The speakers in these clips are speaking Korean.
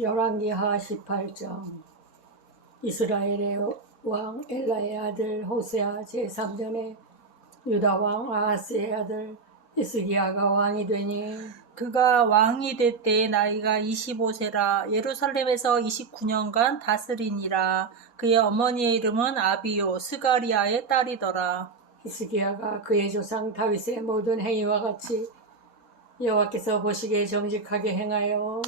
열왕기하 18장. 이스라엘의 왕 엘라의 아들 호세아 제3전에 유다 왕 아하스의 아들 이스기야가 왕이 되니 그가 왕이 될 때의 나이가 25세라 예루살렘에서 29년간 다스리니라. 그의 어머니의 이름은 아비요 스가리아의 딸이더라. 히스기야가 그의 조상 다윗의 모든 행위와 같이 여호와께서 보시기에 정직하게 행하여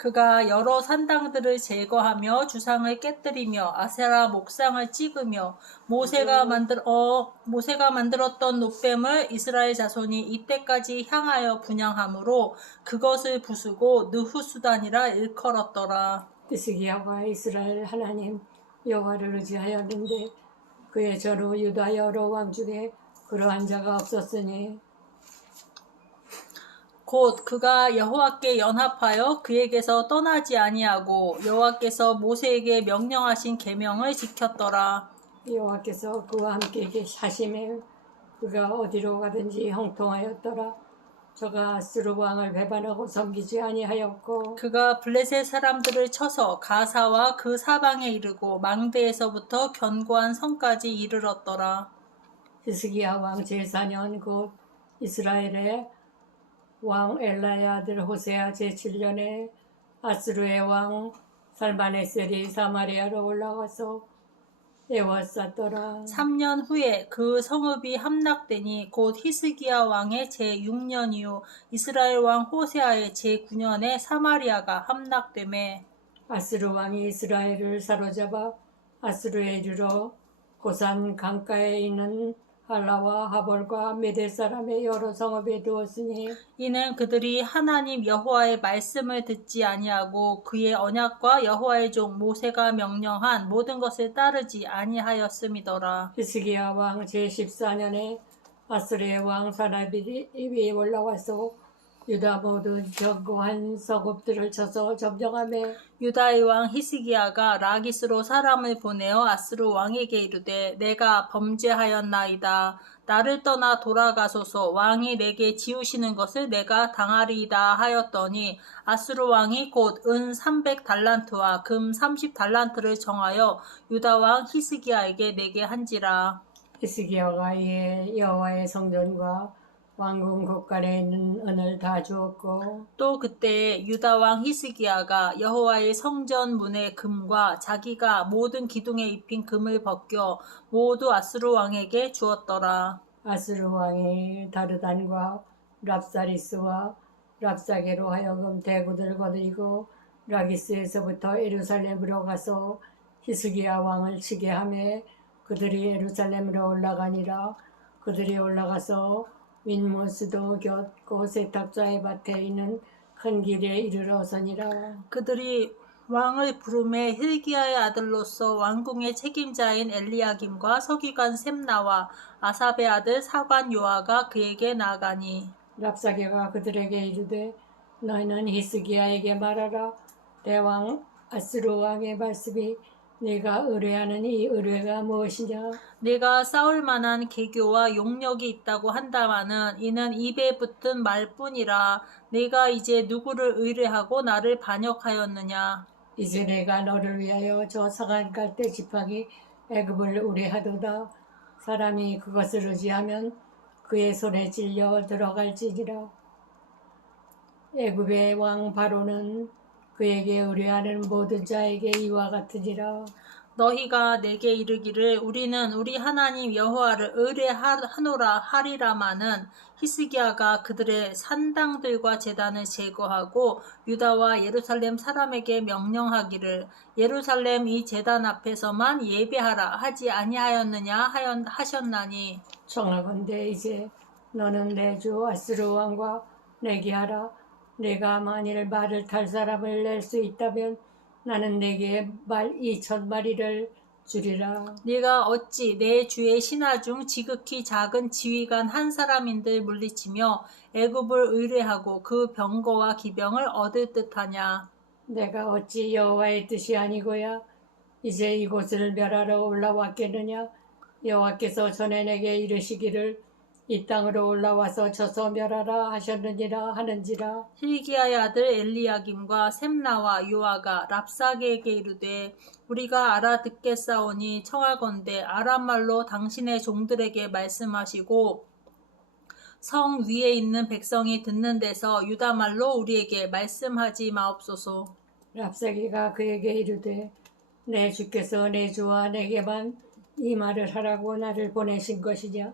그가 여러 산당들을 제거하며 주상을 깨뜨리며 아세라 목상을 찍으며 모세가 만들 어 모세가 만들었던 노뱀을 이스라엘 자손이 이때까지 향하여 분양함으로 그것을 부수고 느후수단이라 일컬었더라. 히스기야가 이스라엘 하나님 여호와를 의지하였는데 그의 전후 유다 여러 왕 중에 그러한 자가 없었으니 곧 그가 여호와께 연합하여 그에게서 떠나지 아니하고 여호와께서 모세에게 명령하신 계명을 지켰더라. 여호와께서 그와 함께 계시심에 그가 어디로 가든지 형통하였더라. 저가 아스루 왕을 배반하고 섬기지 아니하였고 그가 블레셋 사람들을 쳐서 가사와 그 사방에 이르고 망대에서부터 견고한 성까지 이르렀더라. 히스기야 왕 제4년 곧 이스라엘의 왕 엘라의 아들 호세아 제7년에 아스루의 왕 살마네셀이 사마리아로 올라가서 에워쌌더라. 3년 후에 그 성읍이 함락되니 곧 히스기야 왕의 제6년 이후 이스라엘 왕 호세아의 제9년에 사마리아가 함락되매 아스루 왕이 이스라엘을 사로잡아 아스루에 이르러 고산 강가에 있는 할라와 하볼과 메대 사람의 여러 성읍에 두었으니 이는 그들이 하나님 여호와의 말씀을 듣지 아니하고 그의 언약과 여호와의 종 모세가 명령한 모든 것을 따르지 아니하였음이더라. 히스기야 왕 제14년에 아스르의 왕 사나비이 올라와서 유다 모든 견고한 성읍들을 쳐서 점령하며 유다의 왕 히스기야가 라기스로 사람을 보내어 아스루 왕에게 이르되 내가 범죄하였나이다. 나를 떠나 돌아가소서 왕이 내게 지우시는 것을 내가 당하리이다 하였더니 아스루 왕이 곧 은 300달란트와 금 30달란트를 정하여 유다 왕 히스기야에게 내게 한지라. 히스기야가 이에 여호와의 성전과 왕궁 곳간에 있는 은을 다 주었고 또 그때 유다 왕 히스기야가 여호와의 성전 문의 금과 자기가 모든 기둥에 입힌 금을 벗겨 모두 아스루 왕에게 주었더라. 아스루 왕이 다르단과 랍사리스와 랍사게로 하여금 대구들 거느리고 라기스에서부터 예루살렘으로 가서 히스기야 왕을 치게 하며 그들이 예루살렘으로 올라가니라 그들이 올라가서 윈모스도 곁고 세탁자의 밭에 있는 큰 길에 이르러서니라. 그들이 왕을 부름에 힐기야의 아들로서 왕궁의 책임자인 엘리야김과 서기관 셈나와 아삽의 아들 사관 요아가 그에게 나가니 랍사게가 그들에게 이르되 너희는 히스기야에게 말하라. 대왕 아스루 왕의 말씀이 네가 의뢰하는 이 의뢰가 무엇이냐 내가 싸울 만한 계교와 용력이 있다고 한다마는 이는 입에 붙은 말뿐이라 내가 이제 누구를 의뢰하고 나를 반역하였느냐? 이제 내가 너를 위하여 저 사간 갈대 지팡이 애굽을 우려하도다. 사람이 그것을 의지하면 그의 손에 찔려 들어갈지니라. 애굽의 왕 바로는 그에게 의뢰하는 모든 자에게 이와 같으니라. 너희가 내게 이르기를 우리는 우리 하나님 여호와를 의뢰하노라 하리라마는 히스기야가 그들의 산당들과 제단을 제거하고 유다와 예루살렘 사람에게 명령하기를 예루살렘 이 제단 앞에서만 예배하라 하지 아니하였느냐 하였, 하셨나니. 청하건대 이제 너는 내 주 아스루 왕과 내게 하라 내가 만일 말을 탈 사람을 낼 수 있다면 나는 내게 말 이천 마리를 주리라. 네가 어찌 내 주의 신하 중 지극히 작은 지휘관 한 사람인들 물리치며 애굽을 의뢰하고 그 병거와 기병을 얻을 듯하냐? 내가 어찌 여호와의 뜻이 아니고야 이제 이곳을 멸하러 올라왔겠느냐? 여호와께서 전에 내게 이르시기를 이 땅으로 올라와서 쳐서 멸하라 하셨느니라 하는지라 hil기야의 아들 엘리야김과 셈나와 요아가 랍사게에게 이르되 우리가 알아듣겠사오니 청하건대 아람 말로 당신의 종들에게 말씀하시고 성 위에 있는 백성이 듣는 데서 유다 말로 우리에게 말씀하지 마옵소서. 랍사기가 그에게 이르되 내 주께서 내 주와 내게만 이 말을 하라고 나를 보내신 것이냐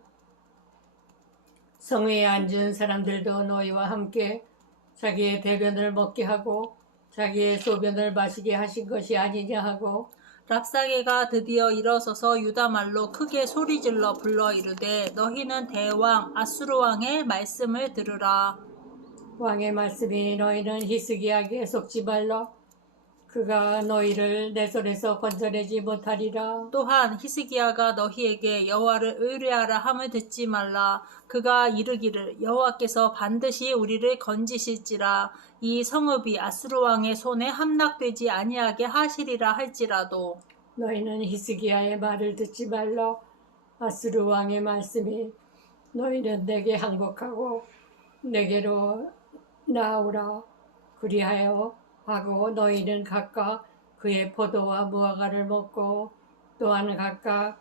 성회에 앉은 사람들도 너희와 함께 자기의 대변을 먹게 하고 자기의 소변을 마시게 하신 것이 아니냐 하고 랍사게가 드디어 일어서서 유다 말로 크게 소리질러 불러 이르되 너희는 대왕 아수르 왕의 말씀을 들으라. 왕의 말씀이 너희는 히스기야에게 속지 말라 그가 너희를 내 손에서 건져내지 못하리라 또한 히스기야가 너희에게 여호와를 의뢰하라 함을 듣지 말라 그가 이르기를 여호와께서 반드시 우리를 건지실지라 이 성읍이 아수르 왕의 손에 함락되지 아니하게 하시리라 할지라도 너희는 히스기야의 말을 듣지 말라. 아스르 왕의 말씀이 너희는 내게 항복하고 내게로 나오라. 그리하여 하고 너희는 각각 그의 포도와 무화과를 먹고 또한 각각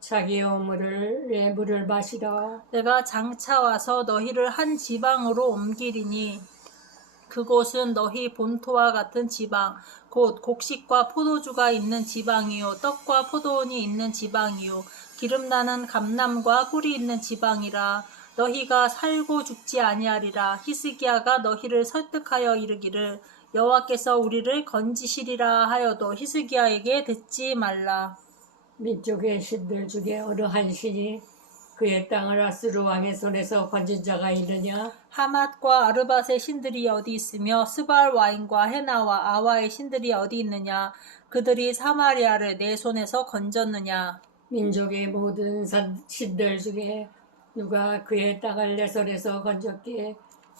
자기의 우물을 내 물을 마시라. 내가 장차 와서 너희를 한 지방으로 옮기리니 그곳은 너희 본토와 같은 지방 곧 곡식과 포도주가 있는 지방이요 떡과 포도원이 있는 지방이요 기름 나는 감남과 꿀이 있는 지방이라 너희가 살고 죽지 아니하리라. 히스기야가 너희를 설득하여 이르기를 여호와께서 우리를 건지시리라 하여도 히스기야에게 듣지 말라. 민족의 신들 중에 어느 한 신이 그의 땅을 아스르 왕의 손에서 건진 자가 있느냐? 하맛과 아르밧의 신들이 어디 있으며 스발 와인과 헤나와 아와의 신들이 어디 있느냐? 그들이 사마리아를 내 손에서 건졌느냐? 민족의 모든 산- 신들 중에 누가 그의 땅을 내 손에서 건졌기에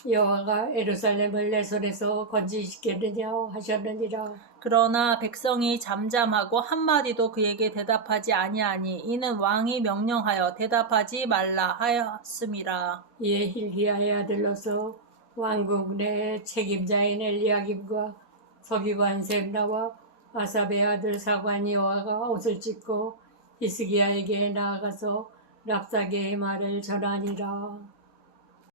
여호와가 에루살렘을 내 손에서 건지시겠느냐 하셨느니라. 그러나 백성이 잠잠하고 한마디도 그에게 대답하지 아니하니 이는 왕이 명령하여 대답하지 말라 하였음이라 이에 힐기야의 아들로서 왕국 내 책임자인 엘리야김과 서기관 셈나와 아삽의 아들 사관 여호와가 옷을 찢고 히스기야에게 나아가서 랍사게의 말을 전하니라